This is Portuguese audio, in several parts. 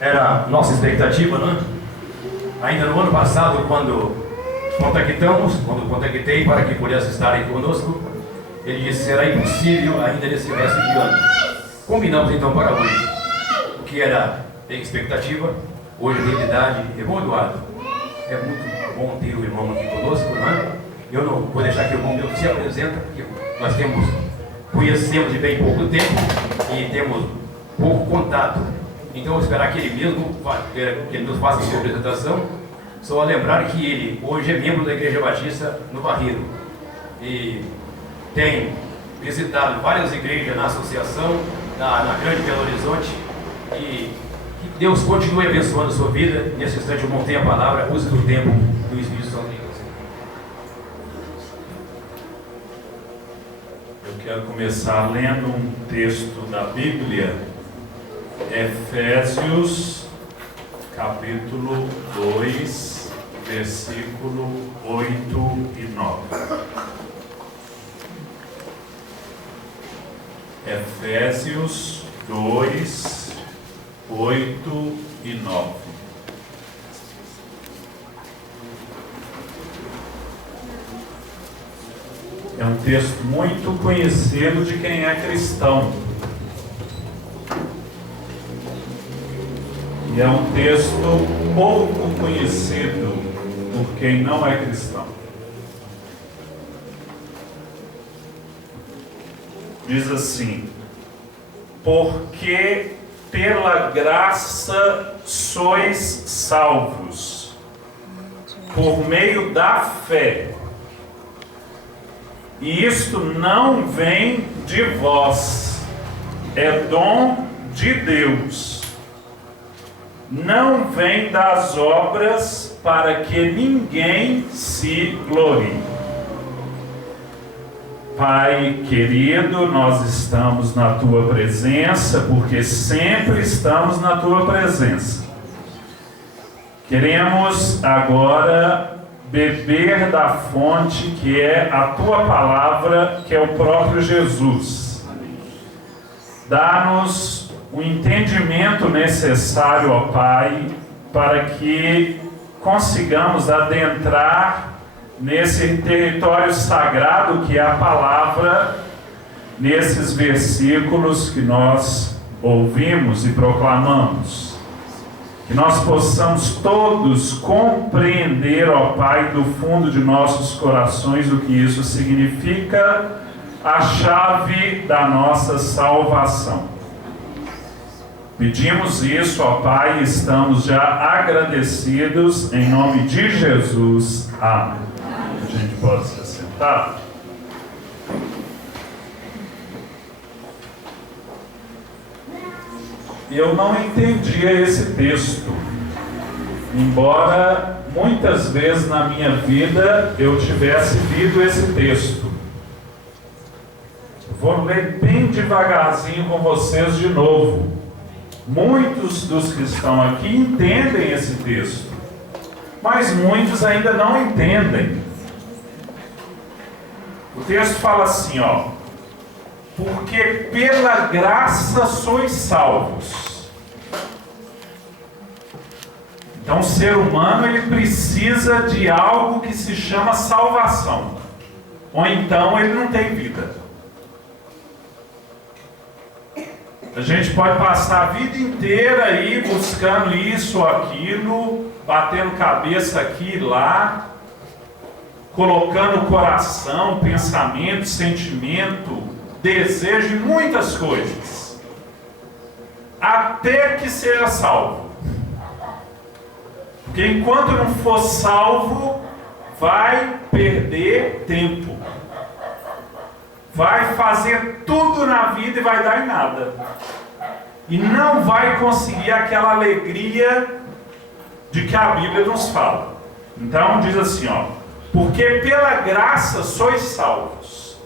era nossa expectativa, não é? Ainda no ano passado, quando contactei para que pudesse estar aí conosco, ele disse que será impossível ainda nesse resto de ano. Combinamos então para hoje, o que era expectativa, hoje a realidade. Irmão Eduardo, é muito bom ter o irmão aqui conosco, não é? Eu não vou deixar que o irmão meu se apresenta, porque nós conhecemos de bem pouco tempo e temos pouco contato. Então eu vou esperar que ele mesmo que ele nos faça a sua apresentação. Só a lembrar que ele hoje é membro da Igreja Batista no Barreiro e tem visitado várias igrejas na associação, na Grande Belo Horizonte, e que Deus continue abençoando a sua vida. Nesse instante eu montei a palavra, use do tempo do Espírito Santo. Eu quero começar lendo um texto da Bíblia, Efésios, capítulo 2, versículo 8 e 9. Efésios 2, 8 e 9. É um texto muito conhecido de quem é cristão. E é um texto pouco conhecido por quem não é cristão. Diz assim: porque pela graça sois salvos, por meio da fé. E isto não vem de vós, é dom de Deus. Não vem das obras, para que ninguém se glorie. Pai querido, nós estamos na Tua presença, porque sempre estamos na Tua presença. Queremos agora beber da fonte que é a Tua palavra, que é o próprio Jesus. Dá-nos o entendimento necessário, ó Pai, para que consigamos adentrar nesse território sagrado que é a palavra, nesses versículos que nós ouvimos e proclamamos. Que nós possamos todos compreender, ó Pai, do fundo de nossos corações o que isso significa, a chave da nossa salvação. Pedimos isso, ó Pai, e estamos já agradecidos em nome de Jesus. Amém. A gente pode se assentar. Eu não entendia esse texto, embora muitas vezes na minha vida eu tivesse lido esse texto. Vou ler bem devagarzinho com vocês de novo. Muitos dos que estão aqui entendem esse texto, mas muitos ainda não entendem. O texto fala assim, ó: porque pela graça sois salvos. Então o ser humano ele precisa de algo que se chama salvação, ou então ele não tem vida. A gente pode passar a vida inteira aí buscando isso ou aquilo, batendo cabeça aqui e lá, colocando coração, pensamento, sentimento, desejo e muitas coisas, até que seja salvo. Porque enquanto não for salvo, vai perder tempo, vai fazer tudo na vida e vai dar em nada, e não vai conseguir aquela alegria de que a Bíblia nos fala. Então diz assim, ó: porque pela graça sois salvos.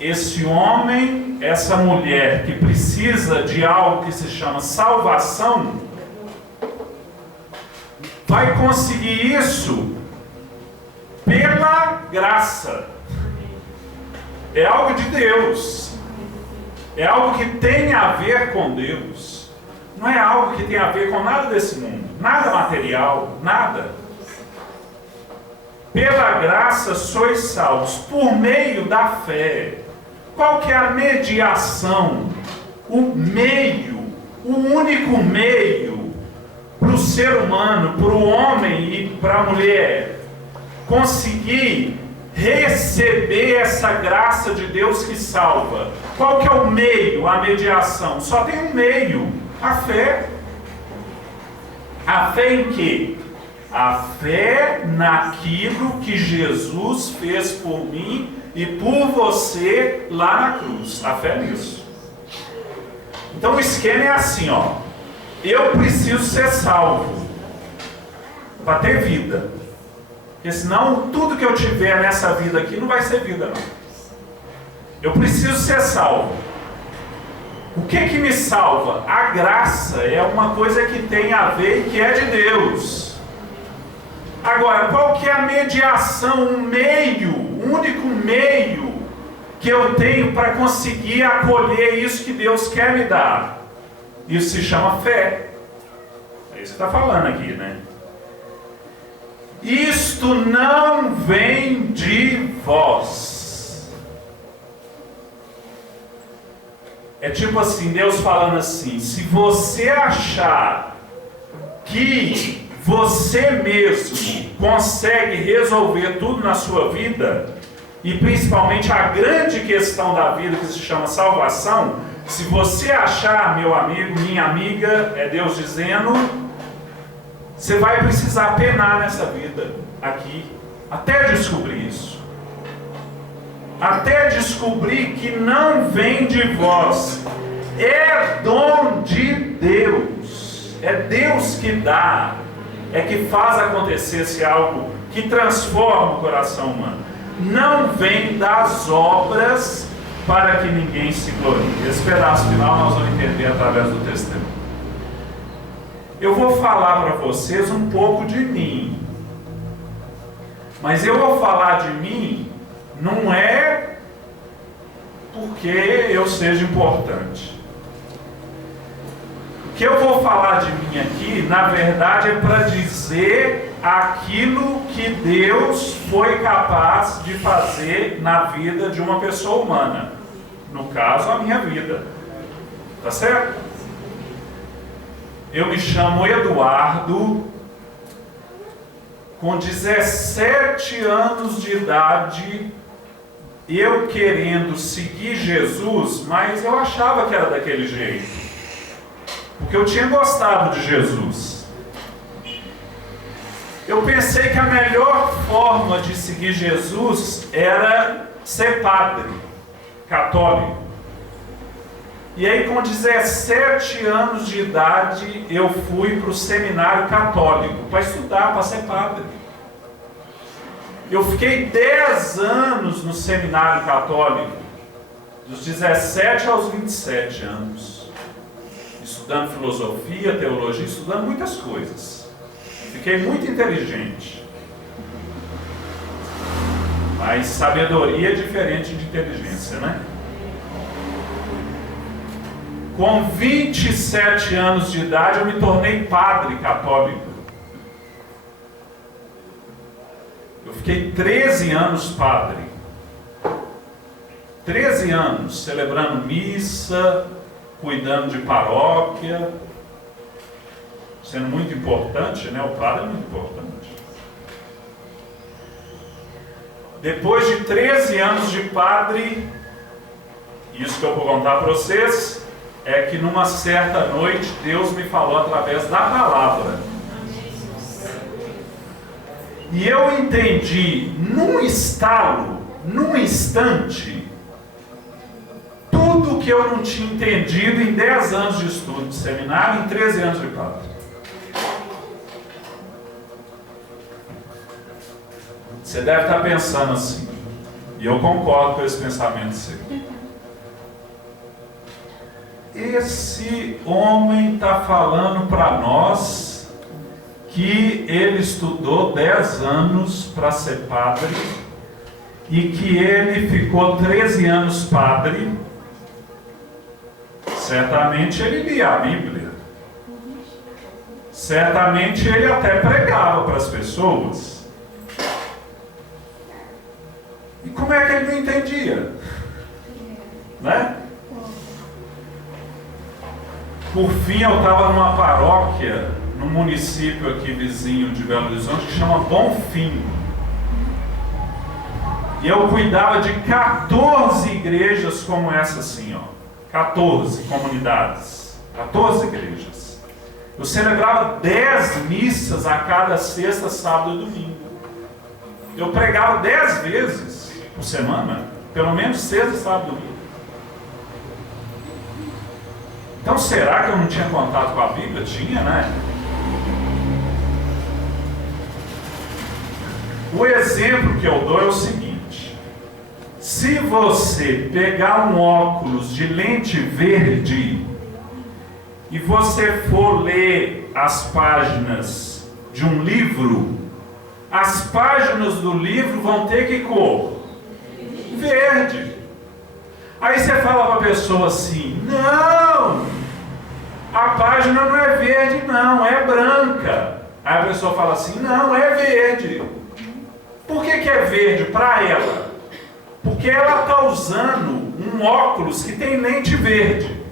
Esse homem, essa mulher que precisa de algo que se chama salvação, vai conseguir isso pela graça. É algo de Deus, é algo que tem a ver com Deus. Não é algo que tem a ver com nada desse mundo, nada material, nada. Pela graça sois salvos, por meio da fé. Qual que é a mediação? O meio, o único meio para o ser humano, para o homem e para a mulher conseguir receber essa graça de Deus que salva. Qual que é o meio, a mediação? Só tem um meio, a fé. A fé em quê? A fé naquilo que Jesus fez por mim e por você lá na cruz. A fé nisso. Então o esquema é assim, ó. Eu preciso ser salvo para ter vida. Porque senão tudo que eu tiver nessa vida aqui não vai ser vida, não. Eu preciso ser salvo. O que que me salva? A graça é uma coisa que tem a ver e que é de Deus. Agora, qual que é a mediação, o meio, o único meio que eu tenho para conseguir acolher isso que Deus quer me dar? Isso se chama fé. É isso que está falando aqui, né? Isto não vem de vós. É tipo assim, Deus falando assim, se você achar que você mesmo consegue resolver tudo na sua vida, e principalmente a grande questão da vida que se chama salvação, se você achar, meu amigo, minha amiga, é Deus dizendo, você vai precisar penar nessa vida aqui, até descobrir isso. Até descobrir que não vem de vós, é dom de Deus, é Deus que dá, é que faz acontecer esse algo que transforma o coração humano. Não vem das obras para que ninguém se glorie. Esse pedaço final nós vamos entender através do testemunho. Eu vou falar para vocês um pouco de mim, mas eu vou falar de mim não é porque eu seja importante. O que eu vou falar de mim aqui, na verdade, é para dizer aquilo que Deus foi capaz de fazer na vida de uma pessoa humana. No caso, a minha vida. Tá certo? Eu me chamo Eduardo, com 17 anos de idade, eu querendo seguir Jesus, mas eu achava que era daquele jeito. Porque eu tinha gostado de Jesus. Eu pensei que a melhor forma de seguir Jesus era ser padre católico. E aí, com 17 anos de idade, eu fui para o seminário católico para estudar, para ser padre. Eu fiquei 10 anos no seminário católico, dos 17 aos 27 anos. Estudando filosofia, teologia, estudando muitas coisas. Fiquei muito inteligente. Mas sabedoria é diferente de inteligência, né? Com 27 anos de idade, eu me tornei padre católico. Eu fiquei 13 anos padre. 13 anos celebrando missa, cuidando de paróquia, sendo muito importante, né? O padre é muito importante. Depois de 13 anos de padre, isso que eu vou contar para vocês, é que numa certa noite Deus me falou através da palavra. E eu entendi num estalo, num instante, tudo que eu não tinha entendido em 10 anos de estudo de seminário, em 13 anos de padre. Você deve estar pensando assim, e eu concordo com esse pensamento seu. Esse homem está falando para nós que ele estudou 10 anos para ser padre e que ele ficou 13 anos padre. Certamente ele lia a Bíblia. Certamente ele até pregava para as pessoas. E como é que ele não entendia? Né? Por fim, eu estava numa paróquia, num município aqui vizinho de Belo Horizonte, que chama Bonfim. E eu cuidava de 14 igrejas como essa assim, ó. 14 comunidades. 14 igrejas. Eu celebrava 10 missas a cada sexta, sábado e domingo. Eu pregava 10 vezes por semana, pelo menos sexta, sábado e domingo. Então será que eu não tinha contato com a Bíblia? Tinha, né? O exemplo que eu dou é o seguinte: se você pegar um óculos de lente verde e você for ler as páginas de um livro, as páginas do livro vão ter que cor? Verde. Aí você fala para a pessoa assim: não, a página não é verde não, é branca. Aí a pessoa fala assim: não, é verde. Por que é verde para ela? Porque ela está usando um óculos que tem lente verde.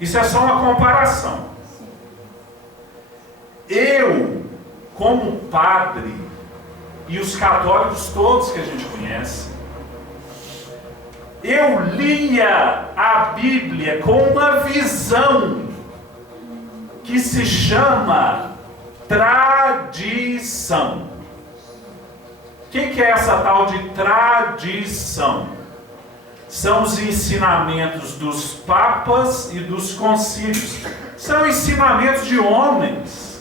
Isso é só uma comparação. Eu, como padre, e os católicos todos que a gente conhece, eu lia a Bíblia com uma visão que se chama tradição. O que é essa tal de tradição? São os ensinamentos dos papas e dos concílios. São ensinamentos de homens.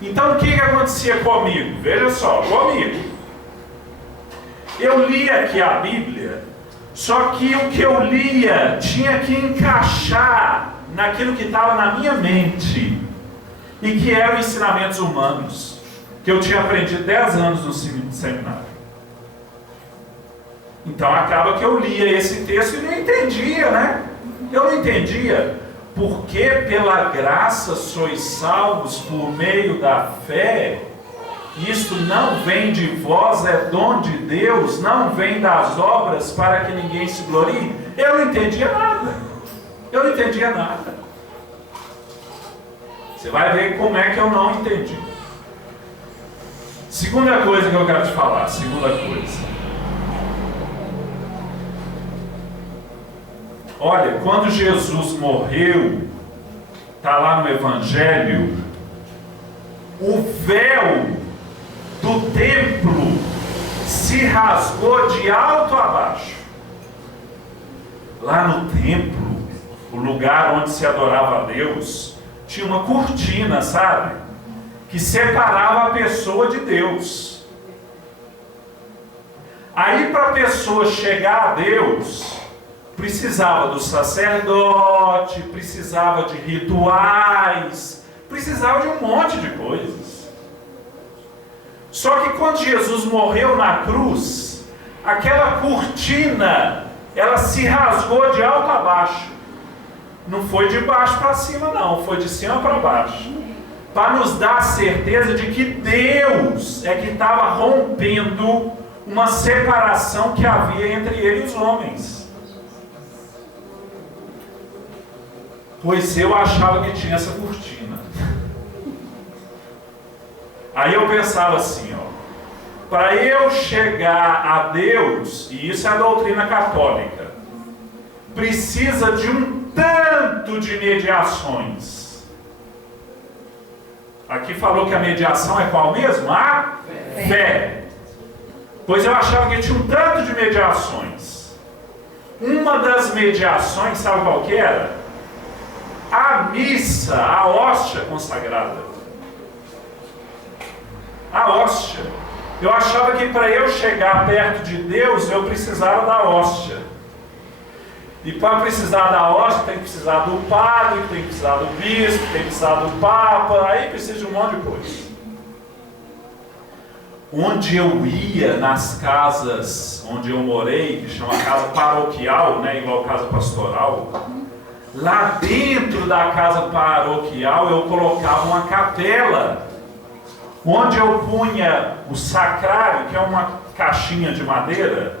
Então o que acontecia comigo? Veja só, comigo. Eu lia aqui a Bíblia, só que o que eu lia tinha que encaixar naquilo que estava na minha mente e que eram ensinamentos humanos, que eu tinha aprendido 10 anos no seminário. Então acaba que eu lia esse texto e não entendia, né? Eu não entendia. Porque pela graça sois salvos por meio da fé. Isto não vem de vós, é dom de Deus, não vem das obras para que ninguém se glorie. Eu não entendia nada. Eu não entendia nada. Você vai ver como é que eu não entendi. Segunda coisa que eu quero te falar, segunda coisa. Olha, quando Jesus morreu, está lá no Evangelho, o véu do templo se rasgou de alto a baixo. Lá no templo, o lugar onde se adorava a Deus, tinha uma cortina, sabe? Que separava a pessoa de Deus. Aí para a pessoa chegar a Deus, precisava do sacerdote, precisava de rituais, precisava de um monte de coisas. Só que quando Jesus morreu na cruz, aquela cortina, ela se rasgou de alto a baixo. Não foi de baixo para cima não, foi de cima para baixo. Para nos dar a certeza de que Deus é que estava rompendo uma separação que havia entre ele e os homens. Pois eu achava que tinha essa cortina. Aí eu pensava assim, ó, para eu chegar a Deus, e isso é a doutrina católica, precisa de um tanto de mediações. Aqui falou que a mediação é qual mesmo? A fé. Pois eu achava que tinha um tanto de mediações. Uma das mediações, sabe qual que era? A missa, a hóstia consagrada. A hóstia. Eu achava que para eu chegar perto de Deus, eu precisava da hóstia. E para precisar da hóstia, tem que precisar do padre, tem que precisar do bispo, tem que precisar do papa, aí precisa de um monte de coisa. Onde eu ia, nas casas onde eu morei, que chama casa paroquial, né, igual casa pastoral, lá dentro da casa paroquial eu colocava uma capela, onde eu punha o sacrário, que é uma caixinha de madeira,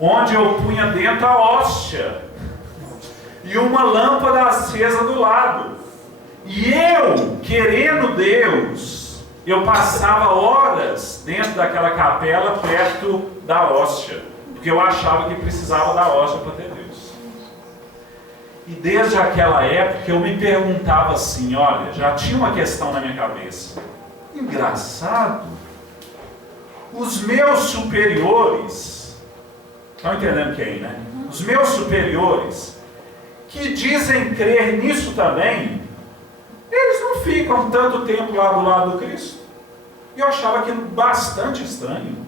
onde eu punha dentro a hóstia e uma lâmpada acesa do lado. E eu, querendo Deus, eu passava horas dentro daquela capela perto da hóstia, porque eu achava que precisava da hóstia para ter Deus. E desde aquela época eu me perguntava assim, olha, já tinha uma questão na minha cabeça. Engraçado, os meus superiores, estão entendendo quem, né? Os meus superiores, que dizem crer nisso também, eles não ficam tanto tempo lá do lado do Cristo. E eu achava aquilo bastante estranho.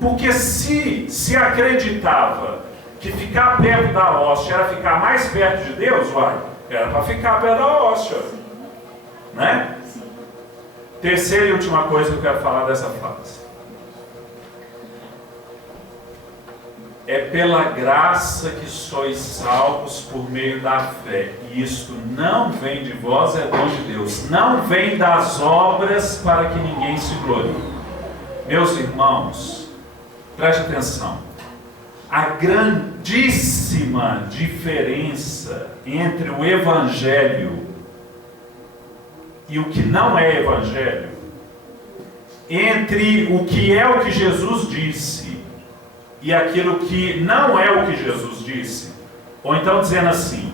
Porque se acreditava que ficar perto da hóstia era ficar mais perto de Deus, era para ficar perto da hóstia, né? Terceira e última coisa que eu quero falar dessa frase. É pela graça que sois salvos por meio da fé. E isto não vem de vós, é dom de Deus. Não vem das obras para que ninguém se glorie. Meus irmãos, preste atenção. A grandíssima diferença entre o Evangelho e o que não é Evangelho, entre o que é o que Jesus disse e aquilo que não é o que Jesus disse, ou então dizendo assim,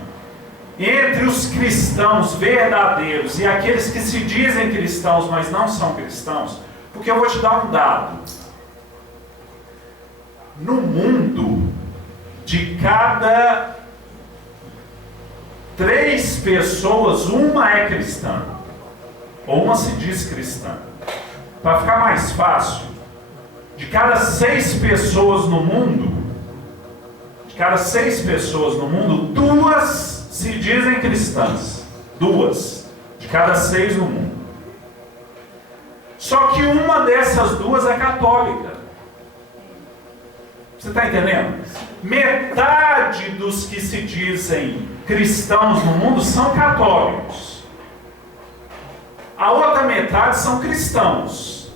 entre os cristãos verdadeiros e aqueles que se dizem cristãos, mas não são cristãos, porque eu vou te dar um dado. No mundo, de cada 3 pessoas, uma é cristã, ou uma se diz cristã. Para ficar mais fácil, de cada 6 pessoas no mundo, 2 se dizem cristãs. 2 de cada 6 no mundo. Só que uma dessas 2 é católica. Você está entendendo? Metade dos que se dizem cristãos no mundo são católicos. A outra metade são cristãos.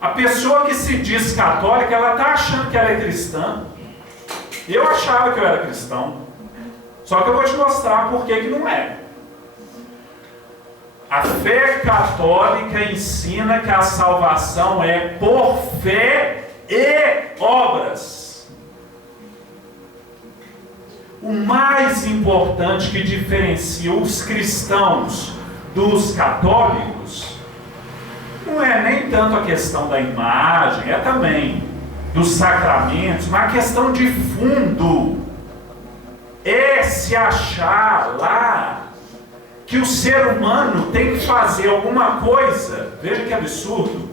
A pessoa que se diz católica, ela está achando que ela é cristã. Eu achava que eu era cristão. Só que eu vou te mostrar por que não é. A fé católica ensina que a salvação é por fé e obras. O mais importante que diferencia os cristãos dos católicos não é nem tanto a questão da imagem, é também dos sacramentos, mas a questão de fundo é se achar lá que o ser humano tem que fazer alguma coisa, veja que absurdo,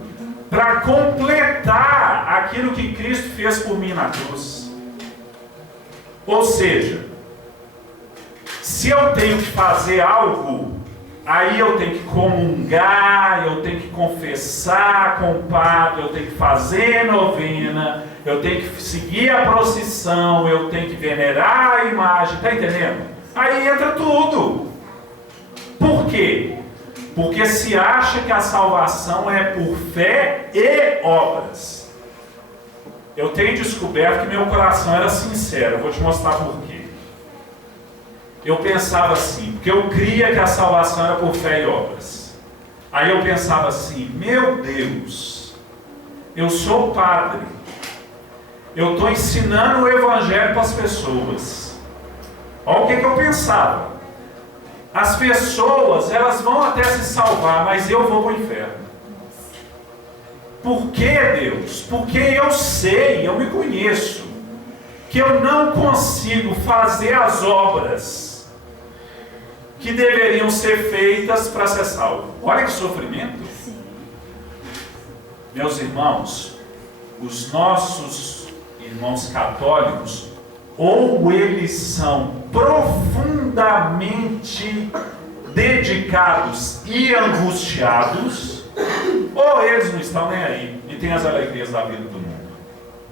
para completar aquilo que Cristo fez por mim na cruz. Ou seja, se eu tenho que fazer algo, aí eu tenho que comungar, eu tenho que confessar com o padre, eu tenho que fazer novena, eu tenho que seguir a procissão, eu tenho que venerar a imagem, está entendendo? Aí entra tudo. Por quê? Porque se acha que a salvação é por fé e obras. Eu tenho descoberto que meu coração era sincero, eu vou te mostrar por quê. Eu pensava assim, porque eu cria que a salvação era por fé e obras. Aí eu pensava assim, meu Deus, eu sou padre, eu estou ensinando o evangelho para as pessoas. Olha o que eu pensava. As pessoas, elas vão até se salvar, mas eu vou para o inferno. Por que, Deus? Porque eu sei, eu me conheço, que eu não consigo fazer as obras que deveriam ser feitas para ser salvo. Olha que sofrimento. Meus irmãos, os nossos irmãos católicos, ou eles são profundamente dedicados e angustiados, ou eles não estão nem aí e têm as alegrias da vida do mundo.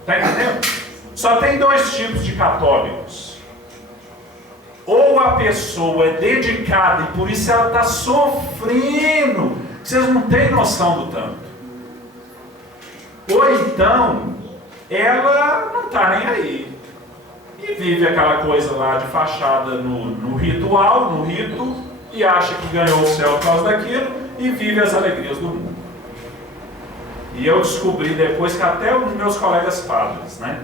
Está entendendo? Só tem 2 tipos de católicos. ou a pessoa é dedicada e por isso ela está sofrendo, vocês não têm noção do tanto. Ou então, ela não está nem aí. E vive aquela coisa lá de fachada no ritual, no rito, e acha que ganhou o céu por causa daquilo, e vive as alegrias do mundo. E eu descobri depois que até os meus colegas padres, né,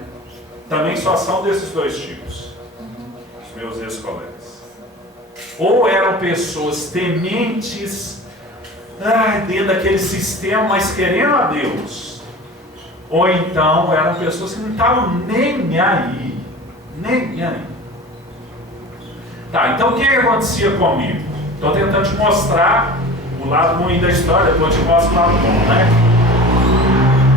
também só são desses dois tipos, os meus ex-colegas. Ou eram pessoas tementes, dentro daquele sistema, mas querendo a Deus. Ou então eram pessoas que não estavam nem aí. Nem aí. Tá, então o que acontecia comigo? Estou tentando te mostrar o lado ruim da história, depois eu te mostro o lado bom, né?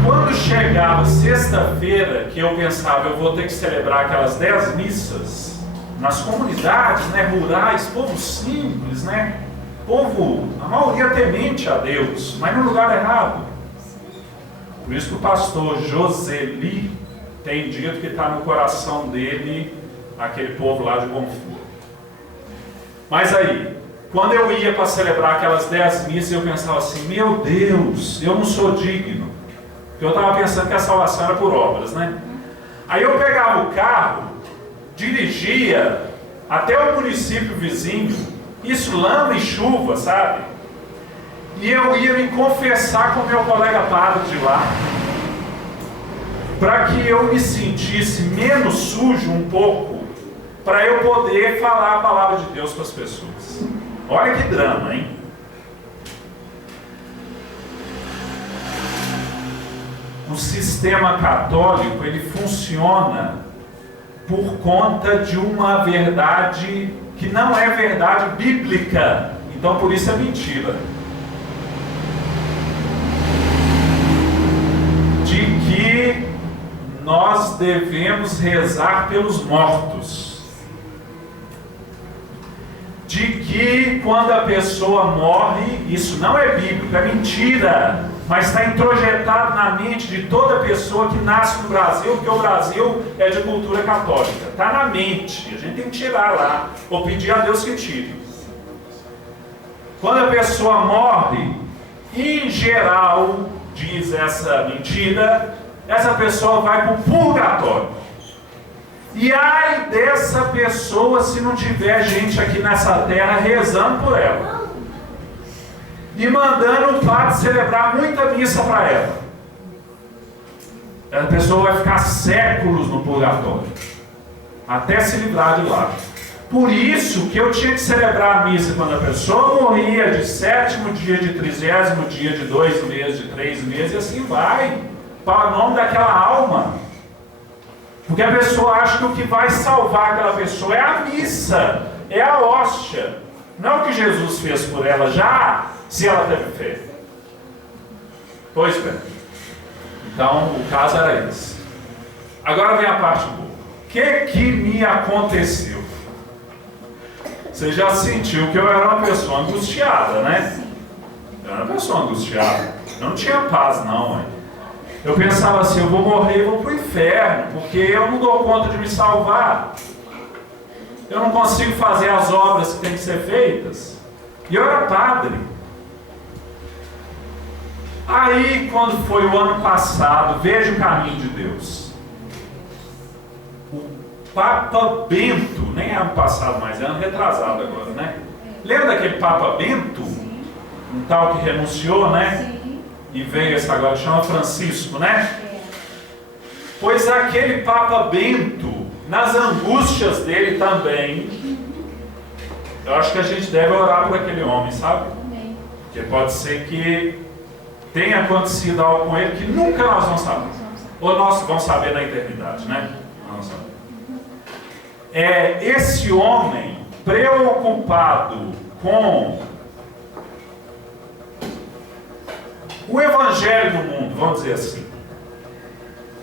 Quando chegava sexta-feira, que eu pensava, eu vou ter que celebrar aquelas 10 missas nas comunidades, né, rurais, povo simples, né? Povo, a maioria temente a Deus, mas no lugar errado. Por isso que o pastor Joseli tem dito que está no coração dele aquele povo lá de Bonfim. Mas aí, quando eu ia para celebrar aquelas 10 missas, eu pensava assim, meu Deus, eu não sou digno. Porque eu estava pensando que a salvação era por obras, né? Aí eu pegava o carro, dirigia até o município vizinho, isso lama e chuva, sabe? E eu ia me confessar com meu colega padre de lá, para que eu me sentisse menos sujo um pouco, para eu poder falar a palavra de Deus para as pessoas. Olha que drama, hein? O sistema católico, ele funciona por conta de uma verdade que não é verdade bíblica. Então, por isso é mentira. De que nós devemos rezar pelos mortos. De que quando a pessoa morre, isso não é bíblico, é mentira, mas está introjetado na mente de toda pessoa que nasce no Brasil, porque o Brasil é de cultura católica. Está na mente, a gente tem que tirar lá, ou pedir a Deus que tire. Quando a pessoa morre, em geral, diz essa mentira, essa pessoa vai para o purgatório. E ai dessa pessoa se não tiver gente aqui nessa terra rezando por ela e mandando o padre celebrar muita missa para ela. Essa pessoa vai ficar séculos no purgatório até se livrar de lá. Por isso que eu tinha que celebrar a missa quando a pessoa morria, de 7º dia, de 30º dia, de 2 meses, de 3 meses, e assim vai, para o nome daquela alma. Porque a pessoa acha que o que vai salvar aquela pessoa é a missa, é a hóstia. Não é o que Jesus fez por ela já, se ela teve fé. Pois bem. Então, o caso era esse. Agora vem a parte boa. O que me aconteceu? Você já sentiu que eu era uma pessoa angustiada, né? Eu era uma pessoa angustiada. Eu não tinha paz, não, hein? Eu pensava assim, eu vou morrer e vou para o inferno, porque eu não dou conta de me salvar. Eu não consigo fazer as obras que têm que ser feitas. E eu era padre. Aí, quando foi o ano passado, veja o caminho de Deus. O Papa Bento, nem é ano passado, mas é ano retrasado agora, né? Lembra daquele Papa Bento? Um tal que renunciou, né? E veio esse agora, chama Francisco, né? Pois aquele Papa Bento, nas angústias dele também, eu acho que a gente deve orar por aquele homem, sabe? Porque pode ser que tenha acontecido algo com ele que nunca nós vamos saber. Ou nós vamos saber na eternidade, né? Vamos saber. Esse homem preocupado com o evangelho do mundo, vamos dizer assim,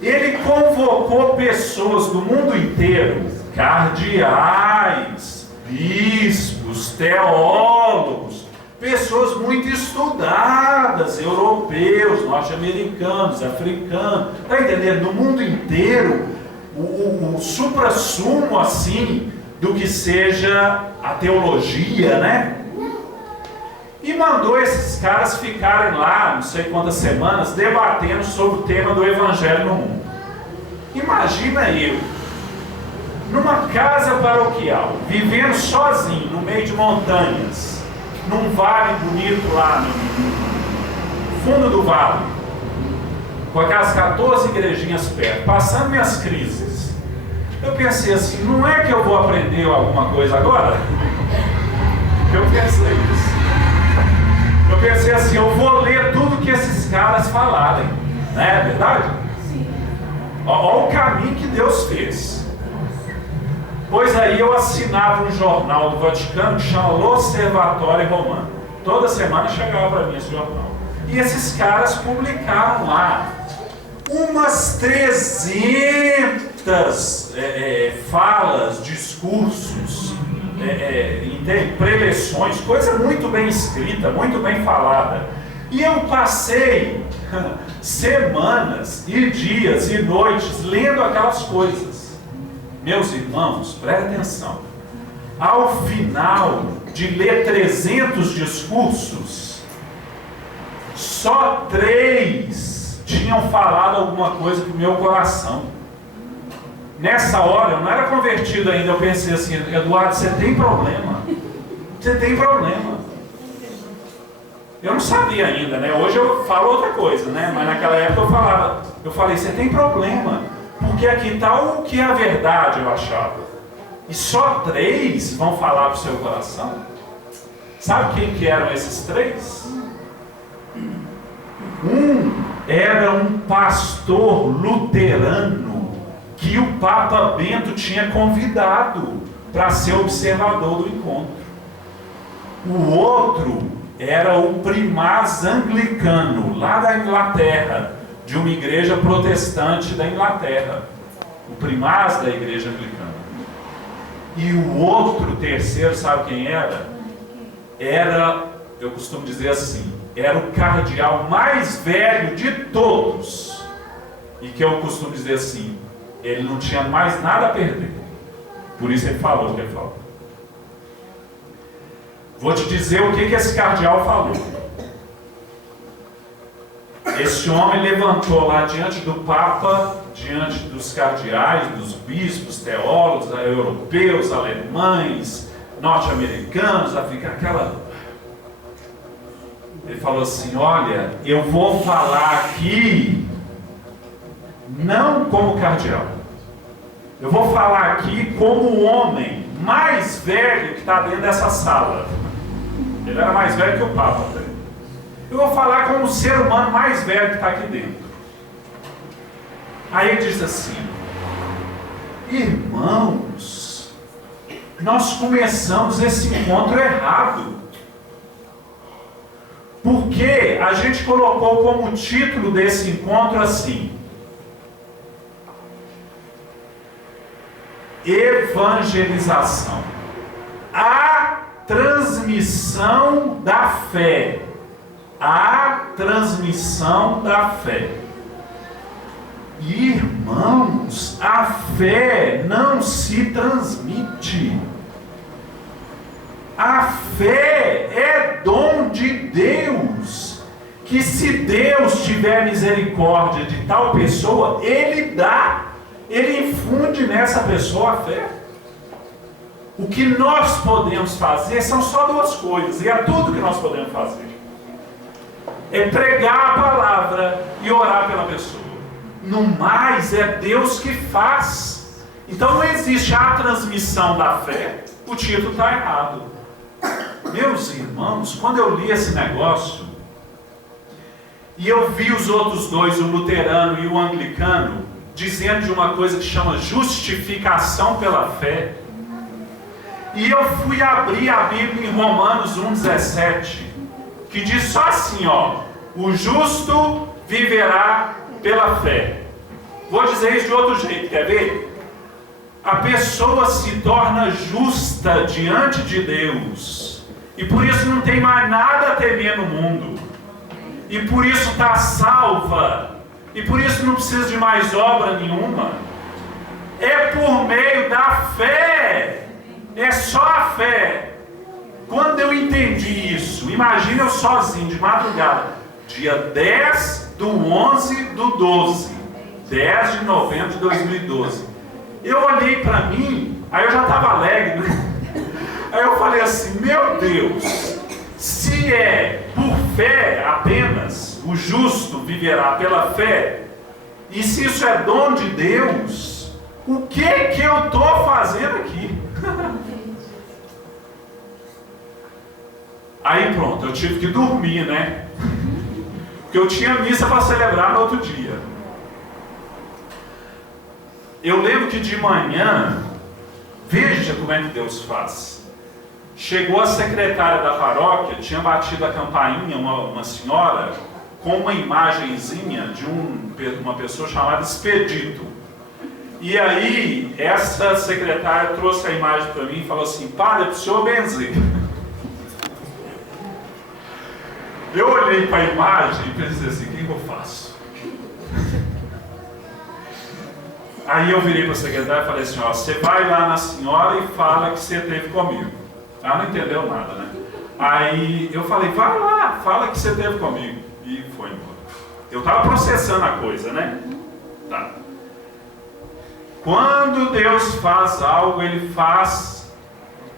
ele convocou pessoas do mundo inteiro, cardeais, bispos, teólogos, pessoas muito estudadas, europeus, norte-americanos, africanos, está entendendo? No mundo inteiro, o suprassumo assim do que seja a teologia, né? E mandou esses caras ficarem lá, não sei quantas semanas, debatendo sobre o tema do Evangelho no mundo. Imagina eu, numa casa paroquial, vivendo sozinho, no meio de montanhas, num vale bonito lá no fundo do vale, com aquelas 14 igrejinhas perto, passando minhas crises. Eu pensei assim, não é que eu vou aprender alguma coisa agora? Eu pensei isso. Eu pensei assim, eu vou ler tudo que esses caras falarem. Não é verdade? Sim. Olha o caminho que Deus fez. Pois aí eu assinava um jornal do Vaticano que chama L'Osservatore Romano. Toda semana chegava para mim esse jornal. E esses caras publicaram lá umas 300 falas, discursos, preleções, coisa muito bem escrita, muito bem falada. E eu passei semanas e dias e noites lendo aquelas coisas. Meus irmãos, prestem atenção. Ao final de ler 300 discursos, só 3 tinham falado alguma coisa para o meu coração. Nessa hora, eu não era convertido ainda, eu pensei assim, Eduardo, você tem problema. Você tem problema. Eu não sabia ainda, né? Hoje eu falo outra coisa, né? Mas naquela época eu falei, você tem problema. Porque aqui está o que é a verdade, eu achava. E só 3 vão falar para o seu coração. Sabe quem que eram esses 3? Um era um pastor luterano que o Papa Bento tinha convidado para ser observador do encontro. O outro era o primaz anglicano, lá da Inglaterra, de uma igreja protestante da Inglaterra. O primaz da igreja anglicana. E o outro, terceiro, sabe quem era? Era, eu costumo dizer assim, era o cardeal mais velho de todos. E que eu costumo dizer assim, ele não tinha mais nada a perder. Por isso ele falou o que ele falou. Vou te dizer o que esse cardeal falou. Esse homem levantou lá diante do Papa, diante dos cardeais, dos bispos, teólogos, europeus, alemães, norte-americanos, africanos, Ele falou assim, olha, eu vou falar aqui, não como cardeal, eu vou falar aqui como o homem mais velho que está dentro dessa sala. Ele era mais velho que o Papa. Eu vou falar como o ser humano mais velho que está aqui dentro. Aí ele diz assim, irmãos, nós começamos esse encontro errado. Porque a gente colocou como título desse encontro assim, evangelização, a transmissão da fé, a transmissão da fé. Irmãos, a fé não se transmite. A fé é dom de Deus, que se Deus tiver misericórdia de tal pessoa, Ele dá, Ele infunde nessa pessoa a fé. O que nós podemos fazer são só 2 coisas, e é tudo que nós podemos fazer. É pregar a palavra e orar pela pessoa. No mais, é Deus que faz. Então não existe a transmissão da fé. O título está errado. Meus irmãos, quando eu li esse negócio, e eu vi os outros 2, o luterano e o anglicano, dizendo de uma coisa que chama justificação pela fé, e eu fui abrir a Bíblia em Romanos 1,17, que diz só assim, ó, o justo viverá pela fé. Vou dizer isso de outro jeito, quer ver? A pessoa se torna justa diante de Deus, e por isso não tem mais nada a temer no mundo, e por isso está salva, e por isso não precisa de mais obra nenhuma. É por meio da fé É só a fé. Quando eu entendi isso, imagina eu sozinho, de madrugada, dia 10/11/12, 10 de novembro de 2012. Eu olhei para mim, aí eu já estava alegre, né? Aí eu falei assim, meu Deus, se é por fé apenas, o justo viverá pela fé, e se isso é dom de Deus, o que eu estou fazendo aqui? Aí pronto, eu tive que dormir, né? Porque eu tinha missa para celebrar no outro dia. Eu lembro que de manhã, veja como é que Deus faz. Chegou a secretária da paróquia, tinha batido a campainha, uma senhora, com uma imagenzinha de uma pessoa chamada Expedito. E aí, essa secretária trouxe a imagem para mim e falou assim, padre, é para o senhor benzer. Eu olhei para a imagem e pensei assim, o que eu faço? Aí eu virei para a secretária e falei assim, ó, você vai lá na senhora e fala que você esteve comigo. Ela não entendeu nada, né? Aí eu falei, vai lá, fala que você esteve comigo. E foi embora. Eu estava processando a coisa, né? Tá. Quando Deus faz algo, Ele faz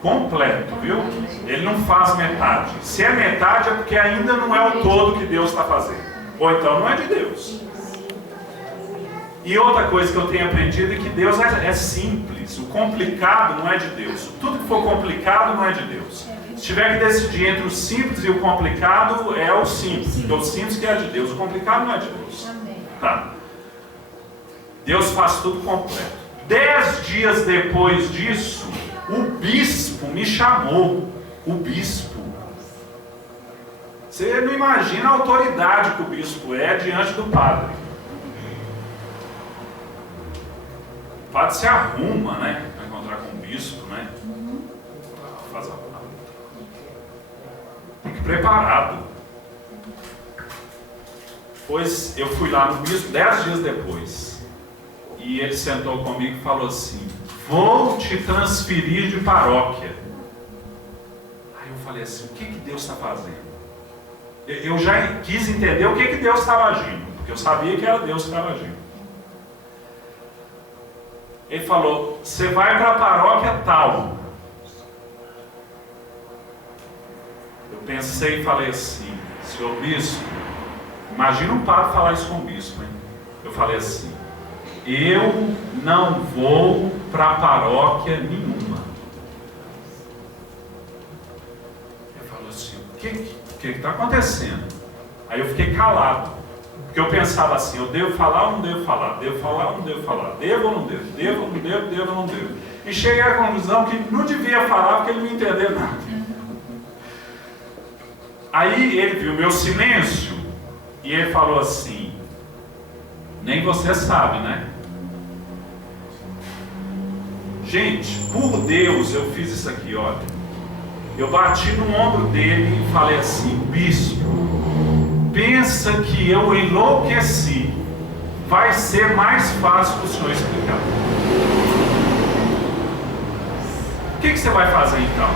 completo, viu? Ele não faz metade. Se é metade é porque ainda não é o todo que Deus está fazendo. Ou então não é de Deus. E outra coisa que eu tenho aprendido é que Deus é simples. O complicado não é de Deus. Tudo que for complicado não é de Deus. Se tiver que decidir entre o simples e o complicado, é o simples. Porque o simples que é de Deus. O complicado não é de Deus. Tá. Deus faz tudo completo. 10 dias depois disso, o bispo me chamou. O bispo. Você não imagina a autoridade que o bispo é diante do padre. O padre se arruma, né? Para encontrar com o bispo, né? Faz a tem que ir preparado. Pois eu fui lá no bispo 10 dias depois. E ele sentou comigo e falou assim, vou te transferir de paróquia. Aí eu falei assim, o que Deus está fazendo? Eu já quis entender o que Deus estava agindo. Porque eu sabia que era Deus que estava agindo. Ele falou, você vai para a paróquia tal. Eu pensei e falei assim, senhor bispo, imagina um padre falar isso com o bispo, hein? Eu falei assim, eu não vou para paróquia nenhuma. Ele falou assim, o que está acontecendo? Aí eu fiquei calado. Porque eu pensava assim, eu devo falar ou não devo falar? Devo falar ou não devo falar? Devo ou não devo? Devo ou não devo? Devo ou não devo? E cheguei à conclusão que não devia falar porque ele não entendeu nada. Aí ele viu meu silêncio e ele falou assim, nem você sabe, né? Gente, por Deus eu fiz isso aqui, olha. Eu bati no ombro dele e falei assim, bispo, pensa que eu enlouqueci, vai ser mais fácil para o senhor explicar. O que você vai fazer então?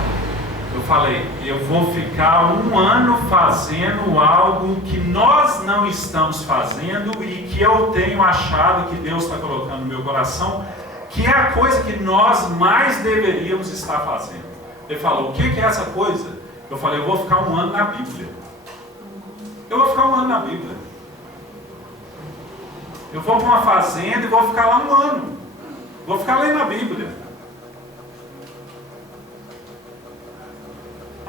Eu falei, eu vou ficar 1 ano fazendo algo que nós não estamos fazendo e que eu tenho achado que Deus está colocando no meu coração, que é a coisa que nós mais deveríamos estar fazendo. Ele falou, o que é essa coisa? Eu falei, eu vou ficar 1 ano na Bíblia. Eu vou ficar 1 ano na Bíblia. Eu vou para uma fazenda e vou ficar lá 1 ano. Vou ficar lendo a Bíblia.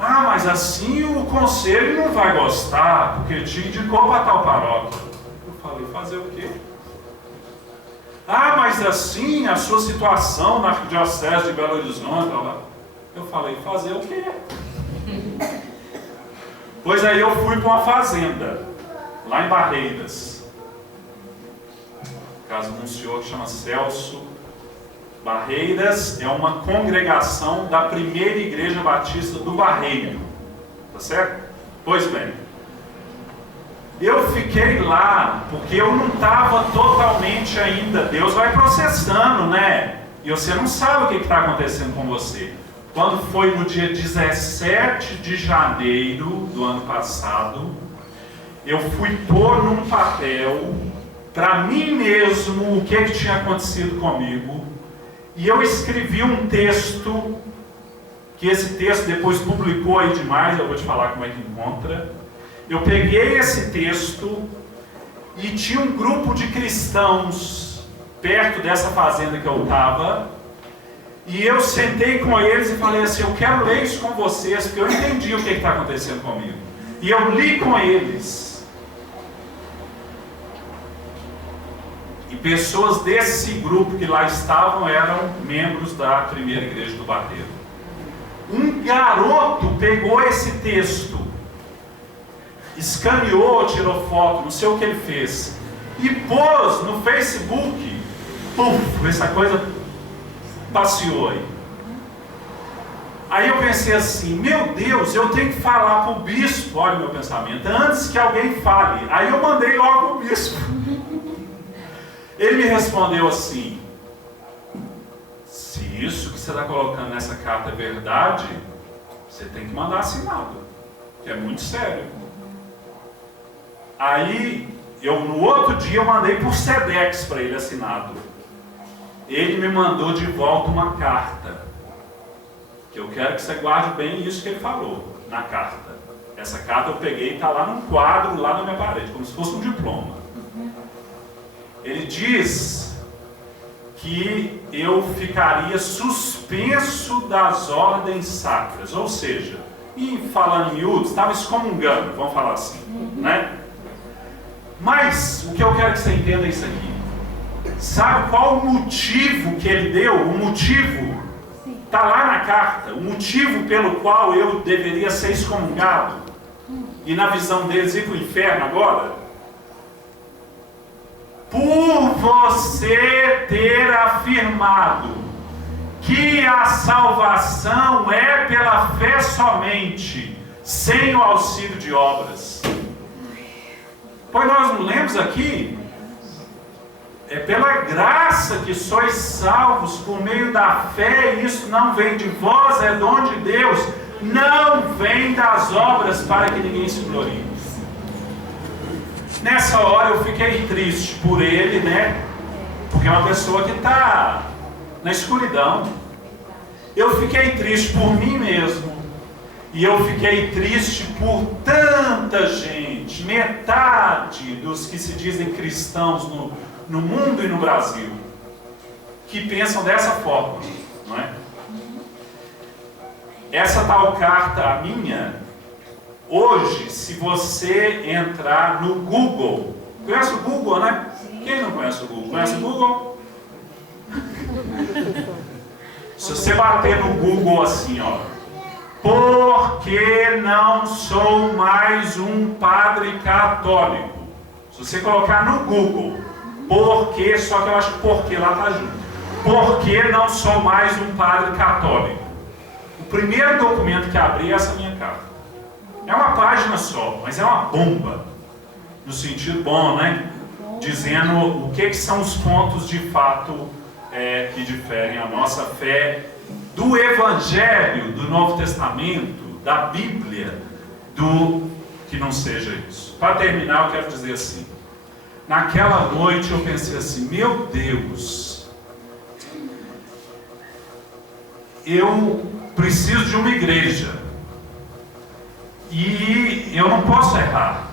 Ah, mas assim o conselho não vai gostar, porque te indicou para tal paróquia. Eu falei, fazer o quê? Ah, mas assim a sua situação na Arquidiocese de Belo Horizonte, eu falei, fazer o quê? Pois aí eu fui para uma fazenda, lá em Barreiras. Casa de um senhor que chama Celso. Barreiras é uma congregação da primeira igreja batista do Barreiro. Tá certo? Pois bem, eu fiquei lá, porque eu não estava totalmente ainda. Deus vai processando, né? E você não sabe o que está acontecendo com você. quando foi no dia 17 de janeiro do ano passado, eu fui pôr num papel para mim mesmo o que tinha acontecido comigo, e eu escrevi um texto, que esse texto depois publicou aí demais, eu vou te falar como é que encontra. Eu peguei esse texto e tinha um grupo de cristãos perto dessa fazenda que eu estava, e eu sentei com eles e falei assim, eu quero ler isso com vocês, porque eu entendi o que está acontecendo comigo. E eu li com eles. E pessoas desse grupo que lá estavam eram membros da primeira igreja do Bateiro. Um garoto pegou esse texto, escaneou, tirou foto, não sei o que ele fez, e pôs no Facebook. Puf, essa coisa passeou aí. Aí eu pensei assim, meu Deus, eu tenho que falar para o bispo, olha o meu pensamento, antes que alguém fale. Aí eu mandei logo para o bispo. Ele me respondeu assim, se isso que você está colocando nessa carta é verdade, você tem que mandar assinado, que é muito sério. Aí, no outro dia eu mandei por Sedex para ele assinado. Ele me mandou de volta uma carta, que eu quero que você guarde bem isso que ele falou na carta. Essa carta eu peguei e está lá num quadro, lá na minha parede, como se fosse um diploma. Ele diz que eu ficaria suspenso das ordens sacras, ou seja, e falando em miúdos, estava excomungando, vamos falar assim, né? Mas o que eu quero que você entenda é isso aqui. Sabe qual o motivo que ele deu? O motivo está lá na carta, o motivo pelo qual eu deveria ser excomungado e na visão deles ir para o inferno agora? Por você ter afirmado que a salvação é pela fé somente, sem o auxílio de obras. Pois nós não lemos aqui? É pela graça que sois salvos por meio da fé, e isso não vem de vós, é dom de Deus, não vem das obras para que ninguém se glorie. Nessa hora eu fiquei triste por ele, né? Porque é uma pessoa que está na escuridão. Eu fiquei triste por mim mesmo. E eu fiquei triste por tanta gente, metade dos que se dizem cristãos no mundo e no Brasil, que pensam dessa forma, não é? Essa tal carta, a minha, hoje, se você entrar no Google, conhece o Google, né? Quem não conhece o Google? Conhece o Google? Se você bater no Google assim, ó, porque não sou mais um padre católico. Se você colocar no Google, porque, só que eu acho que porque lá está junto. Porque não sou mais um padre católico. O primeiro documento que abri é essa minha carta. É uma página só, mas é uma bomba. No sentido bom, né? Dizendo o que são os pontos de fato que diferem a nossa fé do Evangelho, do Novo Testamento, da Bíblia, do que não seja isso. Para terminar, eu quero dizer assim. Naquela noite eu pensei assim, meu Deus, eu preciso de uma igreja. E eu não posso errar.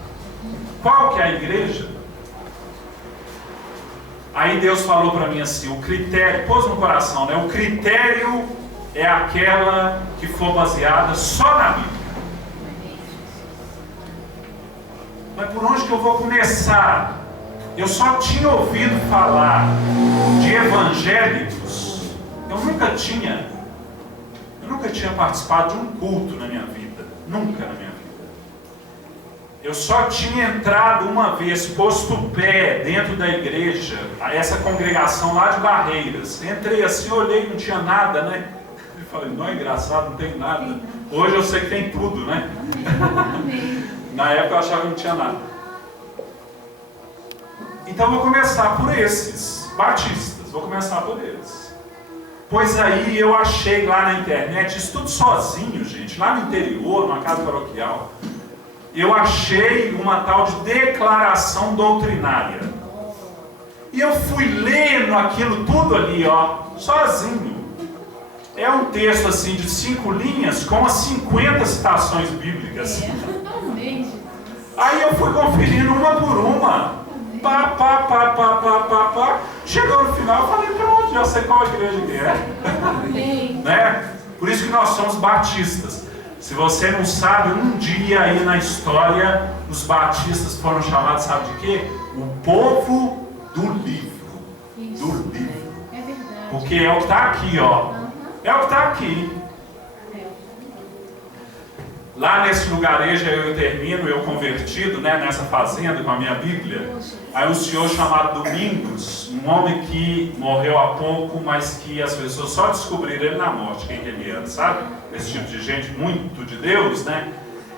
Qual que é a igreja? Aí Deus falou para mim assim, o critério, pôs no coração, né? O critério é aquela que for baseada só na Bíblia. Mas por onde que eu vou começar? Eu só tinha ouvido falar de evangélicos. Eu nunca tinha participado de um culto na minha vida. Nunca na minha vida. Eu só tinha entrado uma vez, posto o pé dentro da igreja, essa congregação lá de Barreiras. Entrei assim, olhei, não tinha nada, né? Eu falei, não é engraçado, não tem nada. Hoje eu sei que tem tudo, né? Na época eu achava que não tinha nada. Então eu vou começar por esses, batistas, vou começar por eles. Pois aí eu achei lá na internet, isso tudo sozinho, gente, lá no interior, numa casa paroquial, eu achei uma tal de declaração doutrinária. E eu fui lendo aquilo tudo ali, ó, sozinho. É um texto assim de 5 linhas com as 50 citações bíblicas. Aí eu fui conferindo uma por uma. Chegou no final, eu falei, pronto, já sei qual igreja que é. Né? Por isso que nós somos batistas. Se você não sabe, um dia aí na história, os batistas foram chamados, sabe de quê? O povo do livro. Do livro. É verdade. Porque é o que está aqui, ó. É o que está aqui. Lá nesse lugarejo eu termino, eu convertido, né, nessa fazenda com a minha Bíblia. Aí um senhor chamado Domingos, um homem que morreu há pouco, mas que as pessoas só descobriram ele na morte, quem que ele era, sabe? Esse tipo de gente muito de Deus, né?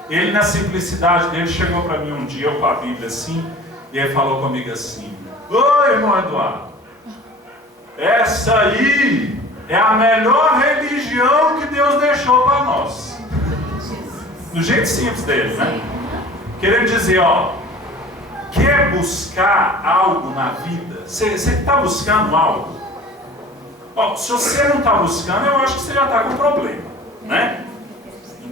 Ele, na simplicidade dele, chegou para mim um dia, eu com a Bíblia assim, e ele falou comigo assim: oi, irmão Eduardo, essa aí é a melhor religião que Deus deixou para nós. Do jeito simples dele, né? Querendo dizer, ó, quer buscar algo na vida? Você está buscando algo? Ó, se você não está buscando, eu acho que você já está com problema, né?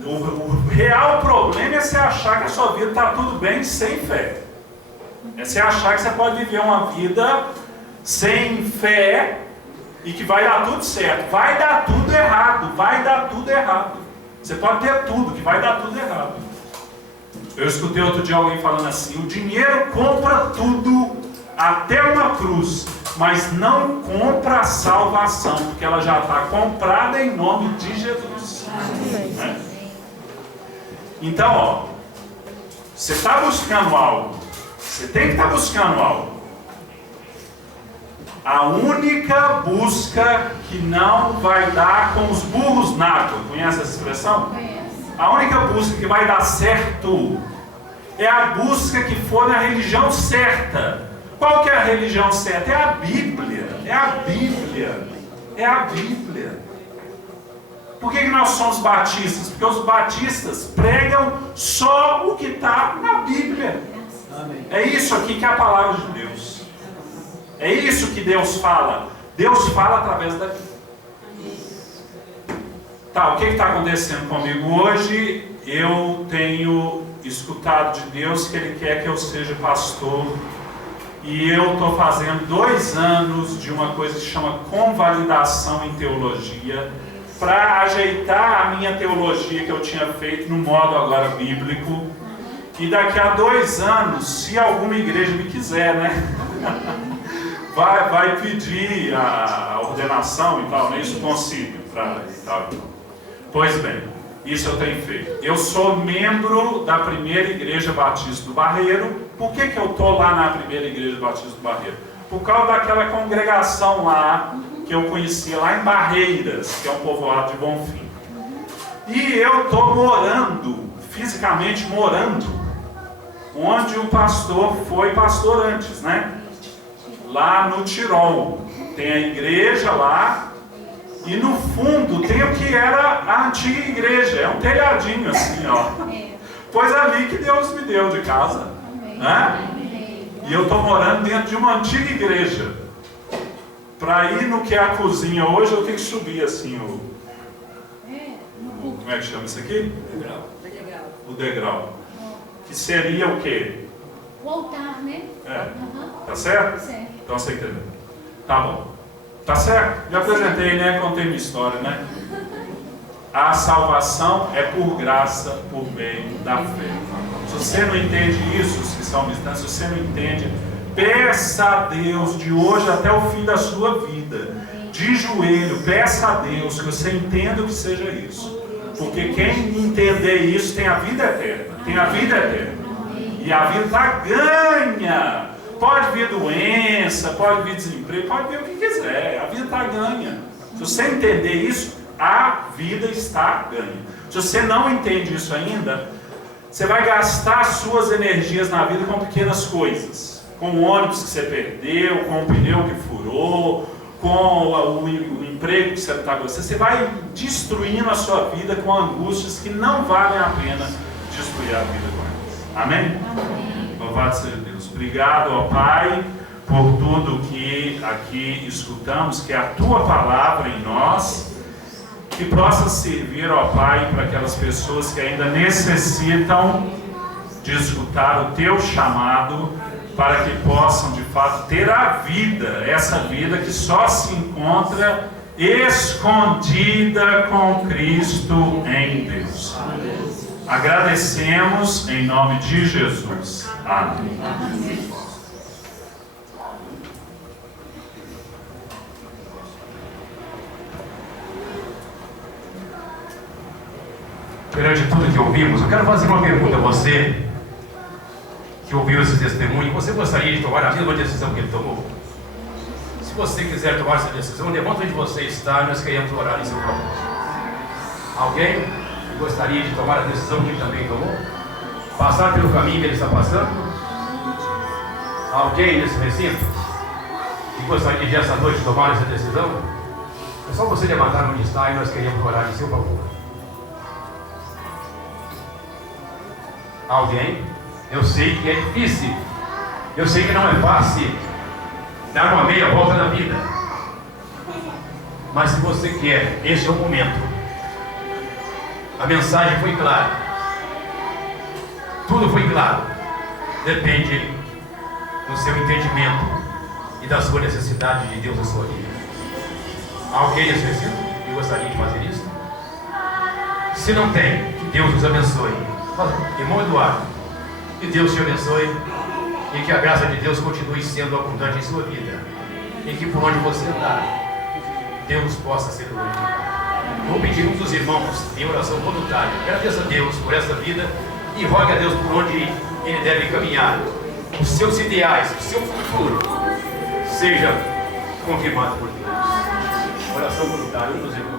O real problema é você achar que a sua vida está tudo bem sem fé. É você achar que você pode viver uma vida sem fé e que vai dar tudo certo. Vai dar tudo errado, vai dar tudo errado. Você pode ter tudo, que vai dar tudo errado. Eu escutei outro dia alguém falando assim: o dinheiro compra tudo, até uma cruz, mas não compra a salvação, porque ela já está comprada em nome de Jesus. Né? Então, ó, você está buscando algo, você tem que estar buscando algo. A única busca que não vai dar com os burros na água, conhece essa expressão? A única busca que vai dar certo é a busca que for na religião certa. Qual que é a religião certa? É a Bíblia. É a Bíblia. É a Bíblia. Por que nós somos batistas? Porque os batistas pregam só o que está na Bíblia. É isso aqui que é a palavra de Deus. É isso que Deus fala. Deus fala através da Bíblia. Tá, o que está acontecendo comigo hoje? Eu tenho escutado de Deus que Ele quer que eu seja pastor. E eu estou fazendo 2 anos de uma coisa que se chama convalidação em teologia, para ajeitar a minha teologia que eu tinha feito no modo agora bíblico. E daqui a 2 anos, se alguma igreja me quiser, né? Vai pedir a ordenação e tal, né? Isso concílio e tal. Pois bem, isso eu tenho feito. Eu sou membro da primeira igreja batista do Barreiro. Por que eu estou lá na primeira igreja batista do Barreiro? Por causa daquela congregação lá, que eu conhecia lá em Barreiras, que é um povoado de Bonfim. E eu estou morando, fisicamente morando, onde o pastor foi pastor antes, né? Lá no Tirol. Tem a igreja lá, e no fundo tem o que era a antiga igreja. É um telhadinho assim, ó. Pois ali que Deus me deu de casa, né? E eu estou morando dentro de uma antiga igreja. Para ir no que é a cozinha hoje, eu tenho que subir assim como é que chama isso aqui? Degrau. O degrau. Que seria o quê? O altar, né? Tá certo? Certo. Então você entendeu. Tá bom. Tá certo? Já apresentei, né? Contei minha história, né? A salvação é por graça, por meio da fé. Se você não entende isso, os que são militantes, se você não entende, peça a Deus de hoje até o fim da sua vida, de joelho, peça a Deus que você entenda o que seja isso. Porque quem entender isso tem a vida eterna. Tem a vida eterna. E a vida está ganha. Pode vir doença, pode vir desemprego, pode vir o que quiser. A vida está ganha. Se você entender isso, a vida está ganha. Se você não entende isso ainda, você vai gastar suas energias na vida com pequenas coisas. Com o ônibus que você perdeu, com o pneu que furou, com o emprego que você está gostando. Você vai destruindo a sua vida com angústias que não valem a pena destruir a vida com elas. Amém? Amém. Louvado seja Deus. Obrigado, ó Pai, por tudo que aqui escutamos, que é a Tua palavra em nós, que possa servir, ó Pai, para aquelas pessoas que ainda necessitam de escutar o Teu chamado, para que possam de fato ter a vida, essa vida que só se encontra escondida com Cristo em Deus. Agradecemos em nome de Jesus. Amém. Perante tudo que ouvimos, eu quero fazer uma pergunta a você que ouviu esse testemunho. Você gostaria de tomar a mesma decisão que ele tomou? Se você quiser tomar essa decisão, levanta onde você está, nós queremos orar em seu favor. Alguém que gostaria de tomar a decisão que ele também tomou? Passar pelo caminho que ele está passando? Alguém nesse recinto que gostaria de essa noite tomar essa decisão? É só você levantar onde está e nós queremos orar em seu favor. Alguém? Eu sei que é difícil, eu sei que não é fácil dar uma meia volta na vida, mas se você quer, esse é o momento. A mensagem foi clara, tudo foi claro, depende do seu entendimento e da sua necessidade de Deus na sua vida. Alguém necessita e gostaria de fazer isso? Se não tem, que Deus os abençoe. Irmão Eduardo, que Deus te abençoe e que a graça de Deus continue sendo abundante em sua vida e que por onde você andar, Deus possa ser glorificado. Vou pedir um dos irmãos em oração voluntária. Agradeça a Deus por essa vida e rogue a Deus por onde Ele deve caminhar. Os seus ideais, o seu futuro seja confirmado por Deus. Oração voluntária, um dos irmãos.